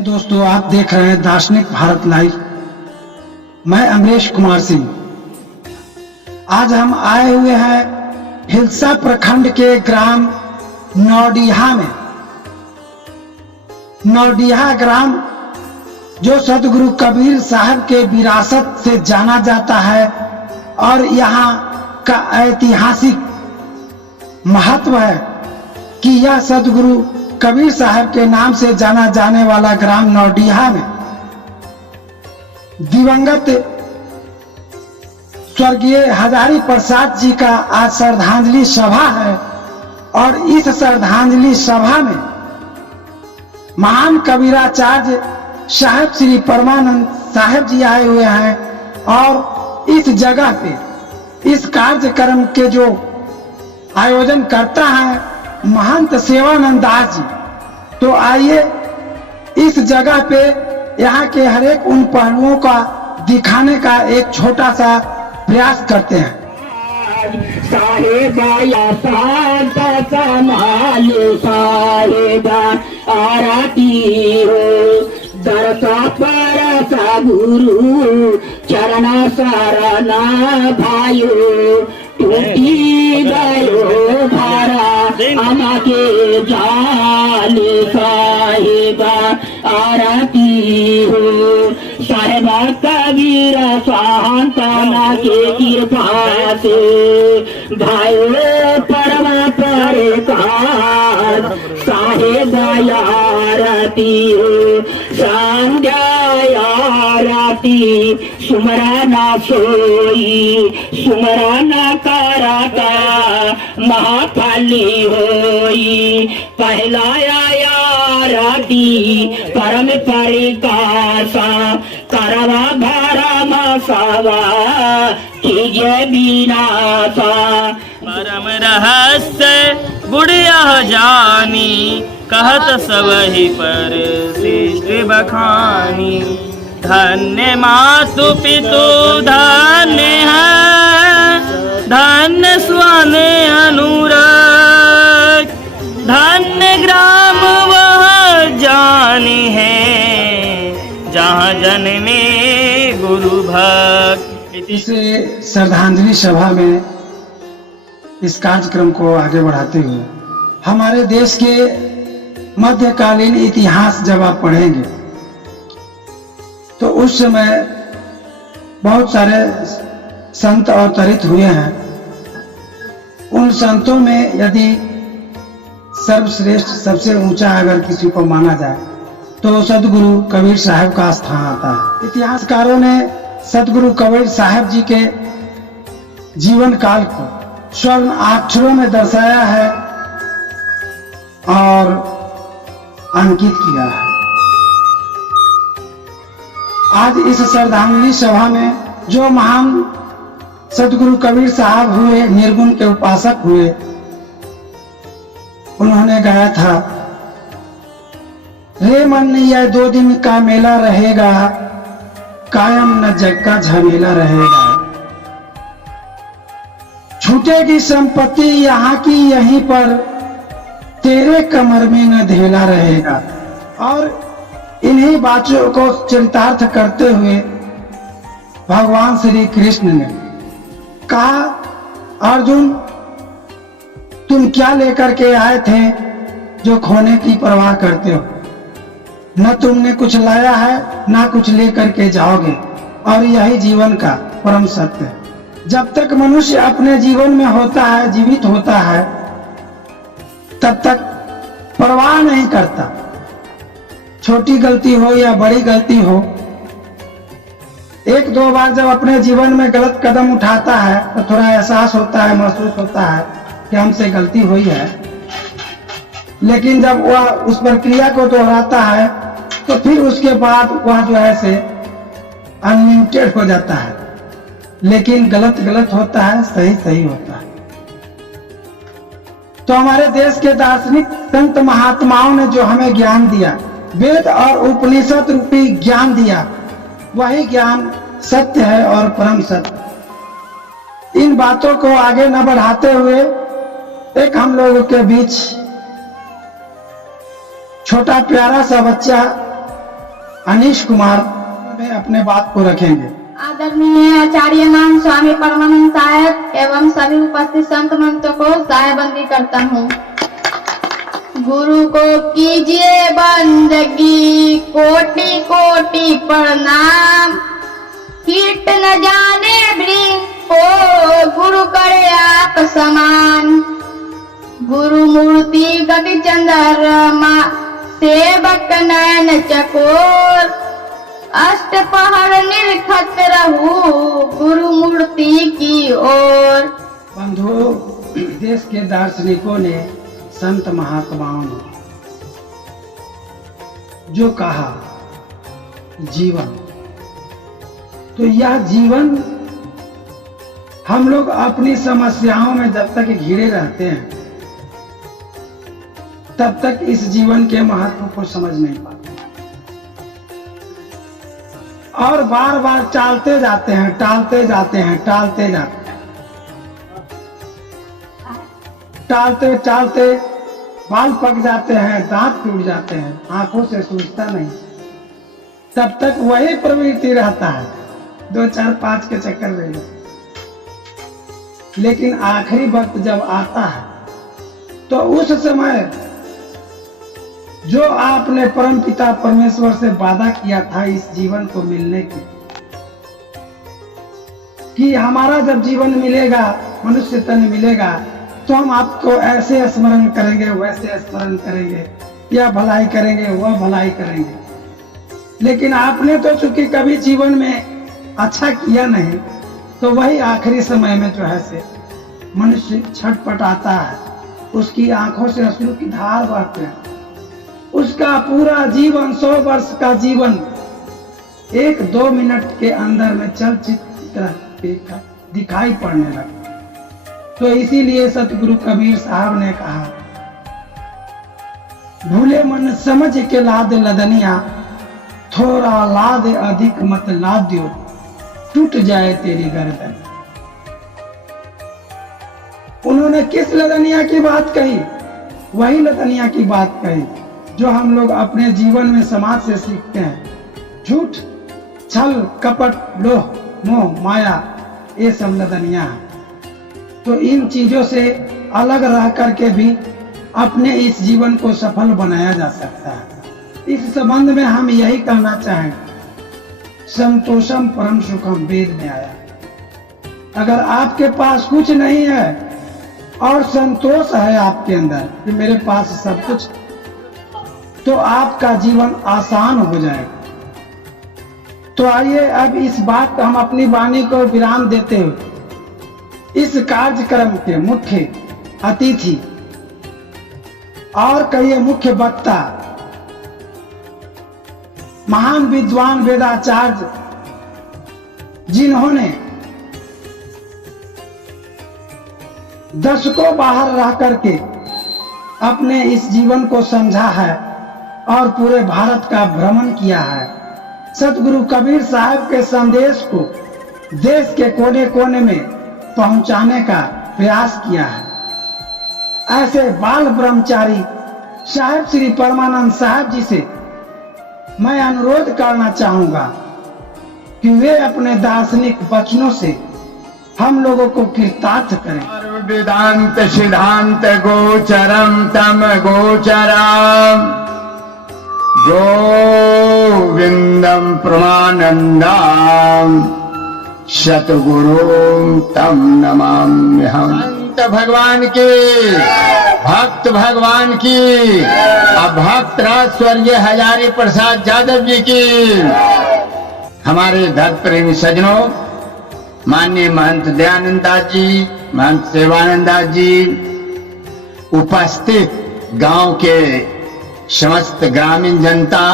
दोस्तों, आप देख रहे हैं दार्शनिक भारत लाइव। मैं अमरीश कुमार सिंह। आज हम आए हुए हैं हिलसा प्रखंड के ग्राम नौडीहा में। नौडीहा ग्राम जो सदगुरु कबीर साहब के विरासत से जाना जाता है और यहाँ का ऐतिहासिक महत्व है कि यह सदगुरु कबीर साहब के नाम से जाना जाने वाला ग्राम नौडीहा में दिवंगत स्वर्गीय हजारी प्रसाद जी का आज श्रद्धांजलि सभा है। और इस श्रद्धांजलि सभा में महान कबीराचार्य साहेब श्री परमानंद साहेब जी आए हुए हैं और इस जगह पे इस कार्यक्रम के जो आयोजन करता है महंत सेवानंद दास जी। तो आइए इस जगह पे यहाँ के हर एक उन पहलुओं का दिखाने का एक छोटा सा प्रयास करते हैं। साहेबा या शांता संभालो साहेबा आरती हो दरसा परसा गुरु चरण शरणा भाइयो टूटी गयो भारा আমাকে जाले साहेबा आरती हो साहेबा कबीरा सांतना के कृपा से भाइयों परमा परेकार साहेबा आरती हो संध्या आरती सुमराना सोई सुमराना कराता महाफली होई पहला आरती परम परिकासा करवा भारा मसावा कीजिए बीनासा परम रहस्य बुढ़िया जानी कहत सब ही पर श्रेष्ठ बखानी धन्य मातु पितु धन्य है धन्य स्वान अनुराग धन्य ग्राम वह जानी है जहाँ जन्मे गुरु भक्त। इस श्रद्धांजलि सभा में इस कार्यक्रम को आगे बढ़ाते हुए हमारे देश के मध्यकालीन इतिहास जब आप पढ़ेंगे तो उस समय बहुत सारे संत अवतरित हुए हैं। उन संतों में यदि सर्वश्रेष्ठ सबसे ऊंचा अगर किसी को माना जाए तो सदगुरु कबीर साहब का स्थान आता है। इतिहासकारों ने सदगुरु कबीर साहब जी के जीवन काल को स्वर्ण अक्षरों में दर्शाया है और अंकित किया है। आज इस श्रद्धांजलि सभा में जो महान सदगुरु कबीर साहब हुए, निर्गुण के उपासक हुए, उन्होंने गाया था, रे मन यह 2 दिन का मेला रहेगा, कायम न जग का झमेला रहेगा। छूटेगी संपत्ति यहाँ की यहीं पर, तेरे कमर में न धेला रहेगा। और इन्हीं बातों को चरितार्थ करते हुए भगवान श्री कृष्ण ने कहा, अर्जुन तुम क्या लेकर के आए थे जो खोने की परवाह करते हो? न तुमने कुछ लाया है न कुछ लेकर के जाओगे। और यही जीवन का परम सत्य है। जब तक मनुष्य अपने जीवन में होता है, जीवित होता है, तब तक परवाह नहीं करता। छोटी गलती हो या बड़ी गलती हो, 1-2 बार जब अपने जीवन में गलत कदम उठाता है तो थोड़ा एहसास होता है, महसूस होता है कि हमसे गलती हुई है। लेकिन जब वह उस प्रक्रिया को दोहराता है तो फिर उसके बाद वह जो है से अनलिमिटेड हो जाता है। लेकिन गलत गलत होता है, सही सही होता है। तो हमारे देश के दार्शनिक संत महात्माओं ने जो हमें ज्ञान दिया, वेद और उपनिषद रूपी ज्ञान दिया, वही ज्ञान सत्य है और परम सत्य। इन बातों को आगे न बढ़ाते हुए एक हम लोगों के बीच छोटा प्यारा सा बच्चा अनीश कुमार में अपने बात को रखेंगे। आदरणीय आचार्य मान स्वामी परमानंद साहब एवं सभी उपस्थित संत महंतों को साहेबंदी करता हूँ। गुरु को कीजिए बंदगी, कोटि कोटि प्रणाम। कीट न जाने वृंद को, गुरु करे आप समान। गुरु मूर्ति गति चंद्रमा, सेवक नयन चकोर। अष्टपहर निरखत रहूं, गुरु मूर्ति की ओर। बंधुओं, देश के दार्शनिकों ने, संत महात्माओं ने जो कहा जीवन, तो यह जीवन हम लोग अपनी समस्याओं में जब तक घिरे रहते हैं तब तक इस जीवन के महत्व को समझ नहीं पाते और बार बार टालते जाते हैं, टालते जाते हैं, टालते जाते हैं, टालते टालते बाल पक जाते हैं, दांत टूट जाते हैं, आंखों से सूझता नहीं। तब तक वही प्रवृत्ति रहता है, 2 4 5 के चक्कर में। लेकिन आखिरी वक्त जब आता है तो उस समय जो आपने परम पिता परमेश्वर से वादा किया था इस जीवन को मिलने की, कि हमारा जब जीवन मिलेगा, मनुष्य तन मिलेगा, तो हम आपको ऐसे स्मरण करेंगे, वैसे स्मरण करेंगे, यह भलाई करेंगे, वह भलाई करेंगे। लेकिन आपने तो चूंकि कभी जीवन में अच्छा किया नहीं, तो वही आखिरी समय में जो है से मनुष्य छटपटाता है, उसकी आंखों से अश्रु की धार बहते हैं, उसका पूरा जीवन 100 वर्ष का जीवन 1-2 मिनट के अंदर में चलचित्र दिखाई पड़ने लगा। तो इसीलिए सतगुरु कबीर साहब ने कहा, भूले मन समझ के लाद लदनिया, थोड़ा लाद अधिक मत लाद्यो, टूट जाए तेरी गर्दन। उन्होंने किस लदनिया की बात कही? वही लदनिया की बात कही जो हम लोग अपने जीवन में समाज से सीखते हैं। झूठ, छल, कपट, लोभ, मोह, माया, ये सब लदनिया है। तो इन चीजों से अलग रह करके भी अपने इस जीवन को सफल बनाया जा सकता है। इस संबंध में हम यही कहना चाहें, संतोषम परम सुखम वेद में आया। अगर आपके पास कुछ नहीं है और संतोष है आपके अंदर कि मेरे पास सब कुछ, तो आपका जीवन आसान हो जाएगा। तो आइए अब इस बात हम अपनी वाणी को विराम देते हुए इस कार्यक्रम के मुख्य अतिथि और कहिए मुख्य वक्ता, महान विद्वान वेदाचार्य, जिन्होंने दशकों बाहर रह करके अपने इस जीवन को समझा है और पूरे भारत का भ्रमण किया है, सतगुरु कबीर साहब के संदेश को देश के कोने कोने में पहुंचाने का प्रयास किया है। ऐसे बाल ब्रह्मचारी साहब श्री परमानंद साहब जी से मैं अनुरोध करना चाहूंगा कि वे अपने दार्शनिक वचनों से हम लोगों को कृतार्थ करें। वेदांत सिद्धांत गोचरम तम गोचरम गोविंदम प्रमानंदम सतगुरु तम नमाम्यहम्। संत भगवान की, भक्त भगवान की, भक्त राज स्वर्गीय हजारी प्रसाद यादव जी की। हमारे धर्म प्रेमी सज्जनों, माननीय महंत दयानंद दास जी, महंत सेवानंद दास जी, उपस्थित गांव के समस्त ग्रामीण जनता,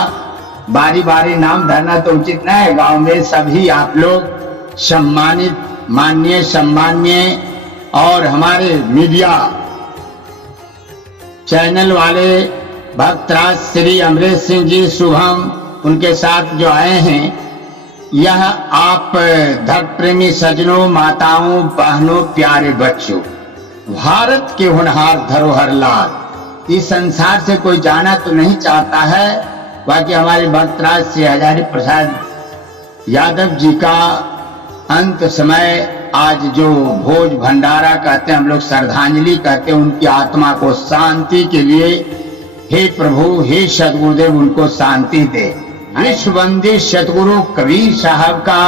बारी बारी नाम धरना तो उचित नहीं है, गांव में सभी आप लोग सम्मानित, माननीय, सम्माननीय, और हमारे मीडिया चैनल वाले भक्तराज श्री अमरेश सिंह जी शुभम, उनके साथ जो आए हैं, यह आप धर्म प्रेमी सज्जनों, माताओं, बहनों, प्यारे बच्चों, भारत के होनहार धरोहर लाल, इस संसार से कोई जाना तो नहीं चाहता है, बाकी हमारे भक्तराज श्री हजारी प्रसाद यादव जी का अंत समय आज जो भोज भंडारा कहते हैं, हम लोग श्रद्धांजलि कहते हैं, उनकी आत्मा को शांति के लिए हे प्रभु, हे सतगुरुदेव, उनको शांति दे। विश्ववंदी सतगुरु कबीर साहब का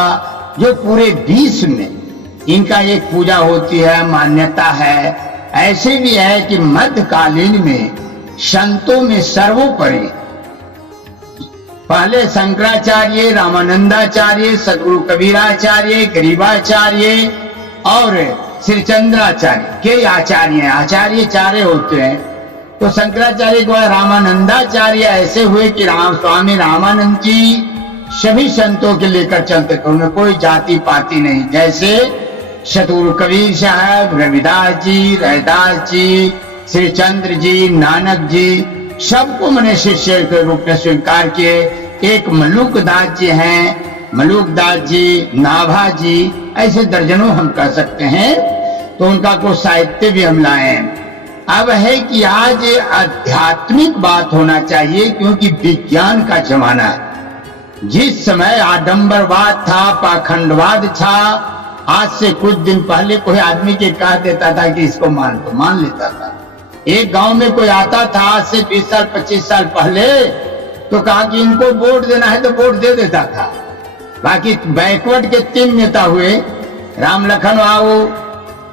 जो पूरे विश्व में इनका एक पूजा होती है, मान्यता है। ऐसे भी है कि मध्यकालीन में संतों में सर्वोपरि पहले शंकराचार्य, रामानंदाचार्य, सदगुरु कबीराचार्य, गरीबाचार्य और श्री चंद्राचार्य के आचार्य चारे होते हैं। तो शंकराचार्य के बाद रामानंदाचार्य ऐसे हुए कि स्वामी रामानंद जी सभी संतों के लेकर चलते थे, उनमें कोई जाति पाति नहीं। जैसे सतगुरु कबीर साहब, रविदास जी, रैदास जी, श्री चंद्र जी, नानक जी, सबको मैंने शिष्य के रूप में स्वीकार किए। एक मलुकदास जी हैं, मलुकदास जी, नाभा जी, ऐसे दर्जनों हम कह सकते हैं। तो उनका कुछ साहित्य भी हम लाए। अब है कि आज आध्यात्मिक बात होना चाहिए, क्योंकि विज्ञान का जमाना है। जिस समय आडंबरवाद था, पाखंडवाद था, आज से कुछ दिन पहले कोई आदमी के कह देता था कि इसको मान तो मान लेता था। एक गांव में कोई आता था आज से 20 साल 25 साल पहले, तो कहा कि इनको वोट देना है तो वोट दे देता था। बाकी बैकवर्ड के 3 नेता हुए, राम लखन आओ,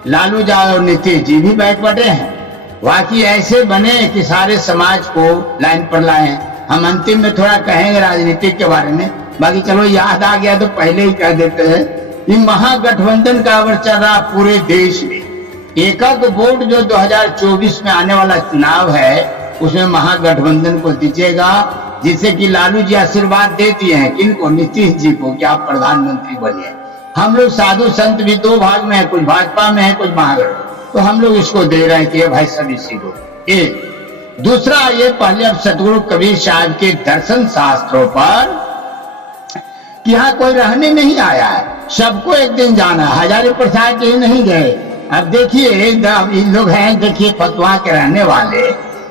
लालू यादव और नीतीश जी भी बैकवर्ड हैं। बाकी ऐसे बने कि सारे समाज को लाइन पर लाए। हम अंतिम में थोड़ा कहेंगे राजनीतिक के बारे में, बाकी चलो याद आ गया तो पहले ही कह देते हैं। ये महागठबंधन का अवर चल रहा पूरे देश में। एकक वोट जो 2024 में आने वाला चुनाव है, उसमें महागठबंधन को दीजिएगा, जिससे कि लालू जी आशीर्वाद दे दिए हैं किनको, नीतीश जी को, कि आप प्रधानमंत्री बनिए। हम लोग साधु संत भी 2 भाग में है, कुछ भाजपा में है, कुछ महागठबंधन, तो हम लोग इसको दे रहे हैं कि भाई सब इसी को। एक दूसरा, ये पहले अब सतगुरु कबीर साहब के दर्शन शास्त्रों पर कि यहाँ कोई रहने नहीं आया है, सबको एक दिन जाना। हजारी प्रसाद जी नहीं गए। अब देखिए इन लोग हैं, देखिए फतवा के रहने वाले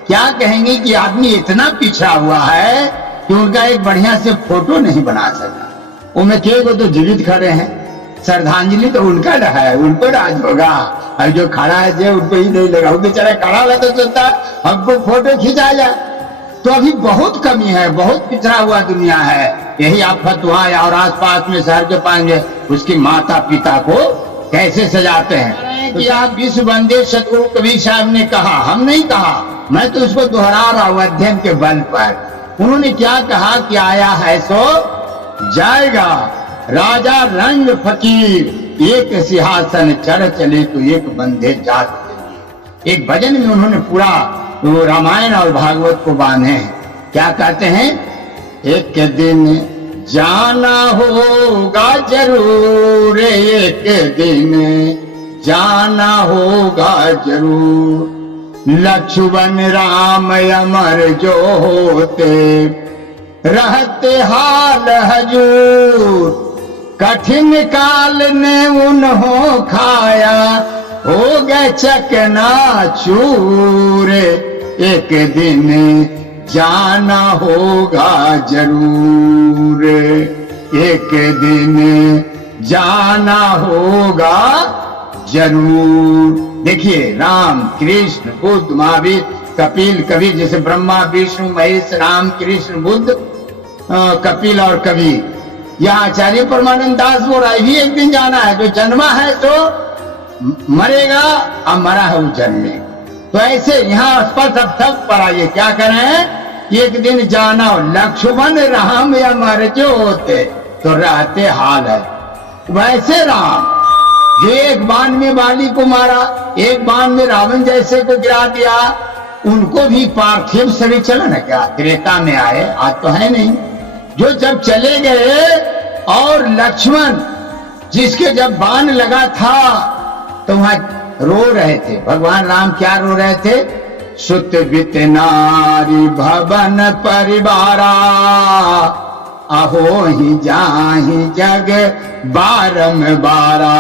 क्या कहेंगे कि आदमी इतना पिछड़ा हुआ है कि उनका एक बढ़िया से फोटो नहीं बना सका। उनमें के को तो जीवित खड़े हैं, श्रद्धांजलि तो उनका है, उनको राज होगा। और जो खड़ा है जो उनको ही नहीं लगा, वो बेचारा खड़ा रहता सोचता हमको फोटो खिंचा जाए। तो अभी बहुत कमी है, बहुत पिछड़ा हुआ दुनिया है। यही आप फतवा और आसपास में शहर के पाएंगे उसकी माता पिता को कैसे सजाते हैं कि आप विश्व वंदे सतगुरु कबीर साहब ने कहा, हम नहीं कहा, मैं तो उसको दोहरा रहा हूं अध्ययन के बल पर। उन्होंने क्या कहा कि आया है सो जाएगा, राजा रंग फकीर एक सिंहासन चढ़ चले तो एक बंधे जात चलिए। एक भजन में उन्होंने पूरा वो रामायण और भागवत को बांधे हैं। क्या कहते हैं, एक दिन जाना होगा जरूर, एक दिन जाना होगा जरूर, लक्ष्मण राम अमर जो होते रहते हाल हजूर, कठिन काल ने उन्हों खाया हो गए चकना चूर, एक दिन जाना होगा जरूर, एक दिन जाना होगा जरूर। देखिए राम कृष्ण बुद्ध महावीर कपिल कबीर, जैसे ब्रह्मा विष्णु महेश राम कृष्ण बुद्ध कपिल और कबीर, यह आचार्य परमानंद दास बोल रहा है भी एक दिन जाना है। जो जन्मा है तो मरेगा, अब मरा है वो जन्मे। तो ऐसे यहाँ स्पष्ट अब पढ़ा, ये क्या करें, एक दिन जाना हो, लक्ष्मण राम या मर जो होते तो रहते हाल है। वैसे राम जो एक बाण में बाली को मारा, एक बाण में रावण जैसे को गिरा दिया, उनको भी पार्थिव शरीर चला ना, क्या त्रेता में आए, आज तो है नहीं। जो जब चले गए और लक्ष्मण जिसके जब बाण लगा था तो वहां रो रहे थे, भगवान राम क्या रो रहे थे, सुत वित नारी भवन परिवारा, अहो ही जाहि जग बारंबारा,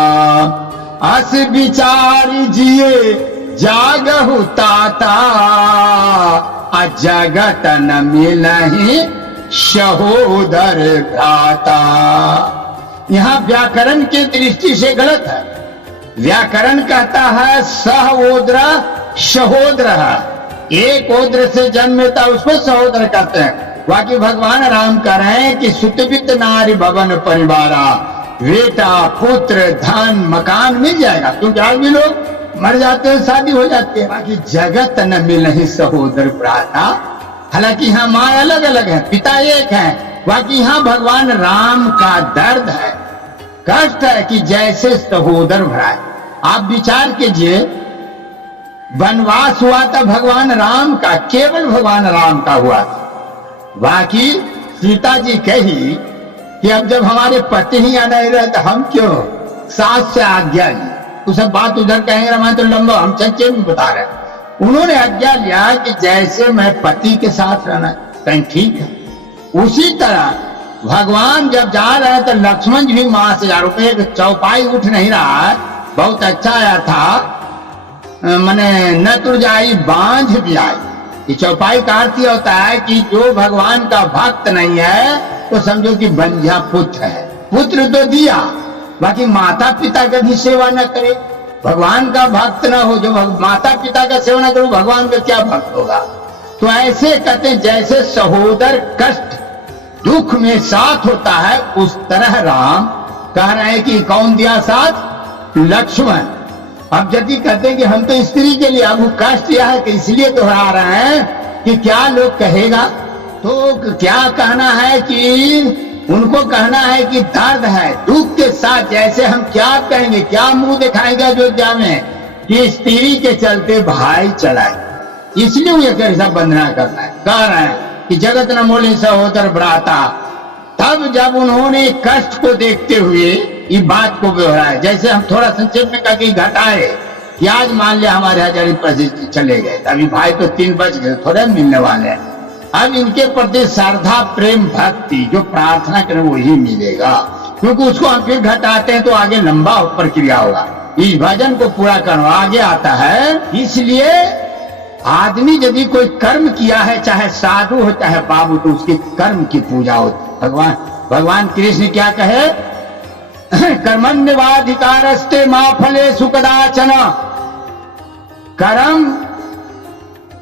अस विचारी जिए जागहु ताता, अजगत न मिलहि सहोदर भ्राता। यहाँ व्याकरण की दृष्टि से गलत है। व्याकरण कहता है सहोदर सहोदर, एक ओद्र से जन्मता उसको सहोदर कहते हैं। बाकी भगवान राम कह रहे हैं कि सुतवित नारी भवन परिवारा, बेटा पुत्र धन मकान मिल जाएगा, क्योंकि आज भी लोग मर जाते हैं शादी हो जाती है। बाकी जगत न मिलहि सहोदर भ्राता। हालांकि यहाँ माँ अलग अलग है, पिता एक है। बाकी यहाँ भगवान राम का दर्द है, कष्ट है कि जैसे सहोदर भ्राए। आप विचार कीजिए, वनवास हुआ था भगवान राम का, केवल भगवान राम का हुआ था। बाकी सीता जी कही कि अब जब हमारे पति ही आ नहीं रहे तो हम क्यों सास से आज्ञा ली। तो सब बात उधर कहेंगे रामायण तो लंबा, हम संक्षेप में बता रहे हैं। उन्होंने आज्ञा लिया कि जैसे मैं पति के साथ रहना कहीं ठीक है, उसी तरह भगवान जब जा रहे हैं तो लक्ष्मण जी भी मां से जा रहे। एक चौपाई उठ नहीं रहा है, बहुत अच्छा आया था, मैंने न तुरजाई बांझ भी आई। ये चौपाई का अर्थ होता है कि जो भगवान का भक्त नहीं है तो समझो कि बंझा पुत्र है। पुत्र तो दिया, बाकी माता पिता का भी सेवा न करे, भगवान का भक्त न हो। जो माता पिता का सेवा न करो, भगवान का क्या भक्त होगा। तो ऐसे कहते हैं जैसे सहोदर कष्ट दुख में साथ होता है, उस तरह राम कह रहे हैं कि कौन दिया साथ? लक्ष्मण। अब यदि कहते हैं कि हम तो स्त्री के लिए अब कष्ट यह है कि इसलिए दोहरा रहे हैं कि क्या लोग कहेगा, तो क्या कहना है कि उनको कहना है कि दर्द है दुख के साथ। जैसे हम क्या कहेंगे, क्या मुंह दिखाएगा अयोध्या में कि स्त्री के चलते भाई चलाए, इसलिए उन्हें कैसा बंधना करना है। कह रहे हैं कि जगत न मोले सहोदर भ्राता। तब जब उन्होंने कष्ट को देखते हुए ये बात को दोहराया, जैसे हम थोड़ा संक्षेप में कहा कि घटाए कि आज मान लिया हमारे 1000 चले गए, अभी भाई तो 3 बच गए, थोड़े मिलने वाले हैं। अब इनके प्रति श्रद्धा प्रेम भक्ति जो प्रार्थना करें वही मिलेगा, क्योंकि उसको हम फिर घटाते हैं तो आगे लंबा प्रक्रिया होगा। इस भजन को पूरा करना आगे आता है। इसलिए आदमी यदि कोई कर्म किया है, चाहे साधु हो चाहे बाबू, तो उसके कर्म की पूजा होती। भगवान कृष्ण क्या कहे? कर्मण्यवाधिकारस्ते मा फलेषु कदाचन।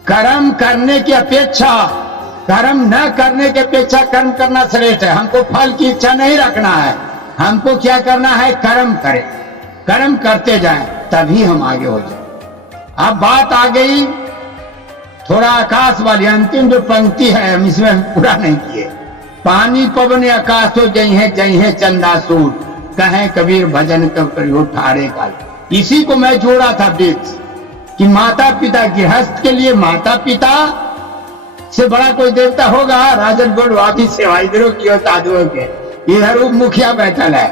कर्म करने की अपेक्षा, कर्म न करने की अपेक्षा कर्म करना श्रेष्ठ है। हमको फल की इच्छा नहीं रखना है, हमको क्या करना है? कर्म करें, कर्म करते जाएं, तभी हम आगे हो जाए। अब बात आ गई थोड़ा आकाश वाली, अंतिम जो पंक्ति है हम इसमें पूरा नहीं किए। पानी पवन आकाशो जई है चंदा सूट, कहें कबीर भजन करियो ठारे काल। इसी को मैं जोड़ा था बीच कि माता पिता गृहस्थ के लिए माता पिता से बड़ा कोई देवता होगा? राजन गोड़वादी सेवा इधरों की और साधुओं के, इधर उप मुखिया बैठल है।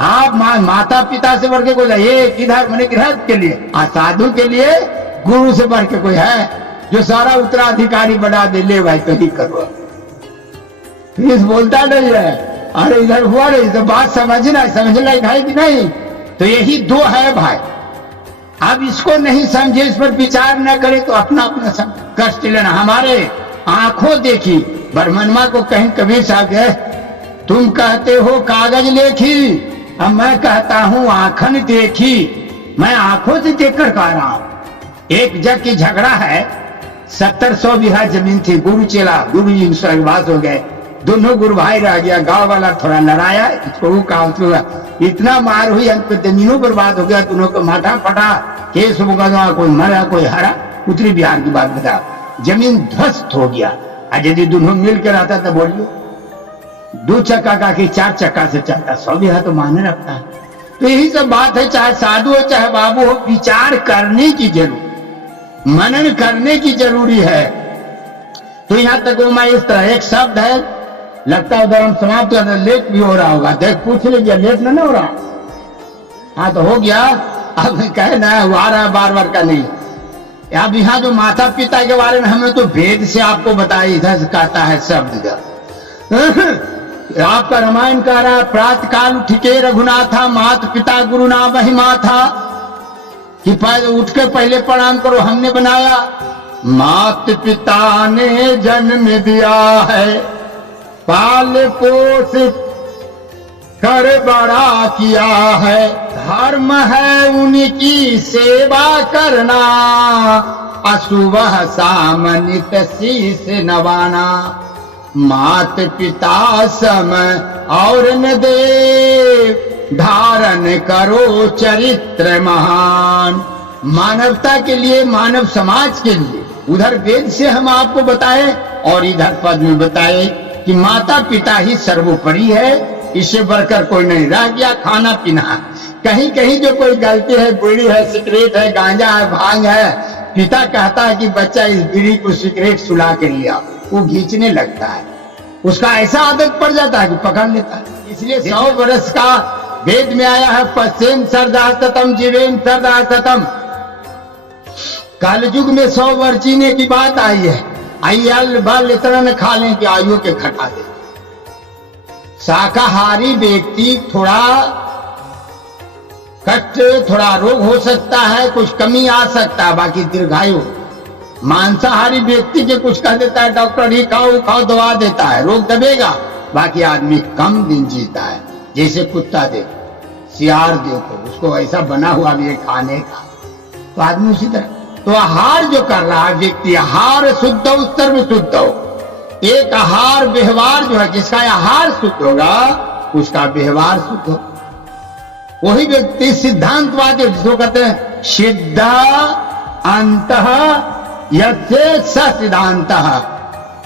आप माता पिता से बढ़ के कोई ये इधर मैंने गृहस्थ के लिए, साधु के लिए गुरु से बढ़ के कोई है जो सारा उत्तराधिकारी बढ़ा दे, ले भाई तो ही करो। इस बोलता नहीं है, अरे इधर हुआ नहीं तो बात समझना है कि नहीं। तो यही दो है भाई। अब इसको नहीं समझे, इस पर विचार न करे तो अपना अपना कष्ट लेना। हमारे आंखों देखी ब्रह्मनमा को कहीं कबीर साहब गए, तुम कहते हो कागज लेखी, अब मैं कहता हूं आंखन देखी। मैं आंखों से देखकर कह रहा हूं। एक जग की झगड़ा है, 70-100 बीघा जमीन थी। गुरु चेला, गुरु जी स्वर्गवास हो गए, दोनों गुरु भाई रह गया। गांव वाला थोड़ा लड़ाया, इसको कहा, इतना मार हुई हमको जमीनों बर्बाद हो गया, दोनों को माथा फटा, केस मुकदमा, कोई मरा कोई हरा। उत्तरी बिहार की बात बताओ, जमीन ध्वस्त हो गया। आज यदि दोनों मिल कर आता तो बोलिए 2 चक्का का कि 4 चक्का से चलता, 100 बीघा तो माने रखता है। तो यही सब बात है, चाहे साधु हो चाहे बाबू हो, विचार करने की जरूर, मनन करने की जरूरी है। तो यहाँ तक वो मैं इस तरह एक शब्द है, लगता है उधर हम समाप्त कर रहे, लेट भी हो रहा होगा, देख पूछ लीजिए लेट ना हो रहा। हाँ तो हो गया। अब कहना है आ रहा है बार बार का नहीं। अब यहाँ जो माता पिता के बारे में हमें तो वेद से आपको बताया, इधर से कहता है शब्द आपका रामायण कह रहा है, प्रातः काल उठके रघुनाथा, मात पिता गुरु ना महिमा था, कि उठ के पहले प्रणाम करो, हमने बनाया। मात पिता ने जन्म दिया है, पाल पोस कर बड़ा किया है, धर्म है उनकी सेवा करना, असुबह शाम नित शीस नवाना। मात पिता सम और न देव, धारण करो चरित्र महान। मानवता के लिए, मानव समाज के लिए, उधर वेद से हम आपको बताए और इधर पद में बताए कि माता पिता ही सर्वोपरि है, इससे बढ़कर कोई नहीं रह गया। खाना पीना, कहीं कहीं जो कोई गलती है, बीड़ी है, सिगरेट है, गांजा है, भांग है, पिता कहता है कि बच्चा इस बीड़ी को सिगरेट सुला के लिया, वो खींचने लगता है, उसका ऐसा आदत पड़ जाता है कि पकड़ लेता है। इसलिए 100 वर्ष का वेद में आया है, पश्चिम सरदास्तम जीवेन सरदास्तम। कलयुग में 100 वर्ष जीने की बात आई है। अयल बल इतना न खा लें कि आयु के खटा दे। शाकाहारी व्यक्ति थोड़ा कष्ट, थोड़ा रोग हो सकता है, कुछ कमी आ सकता है, बाकी दीर्घायु। मांसाहारी व्यक्ति के कुछ कह देता है डॉक्टर, ही खाओ खाओ दवा देता है, रोग दबेगा, बाकी आदमी कम दिन जीता है। जैसे कुत्ता देखो, सियार देखो, उसको ऐसा बना हुआ भी है खाने का, तो आदमी उसी तरह। तो आहार जो कर रहा है व्यक्ति, आहार शुद्ध हो, सर्व शुद्ध हो। एक आहार व्यवहार जो है, जिसका आहार शुद्ध होगा उसका व्यवहार शुद्ध हो। वही व्यक्ति सिद्धांतवादी, जिसको कहते हैं सिद्ध अंतः यस्य स सिद्धांतः।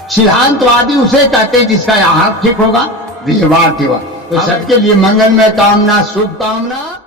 सिद्धांतवादी उसे कहते हैं जिसका आहार ठीक होगा, व्यवहार ठीक होगा। तो सबके लिए मंगलमय कामना, शुभ कामना।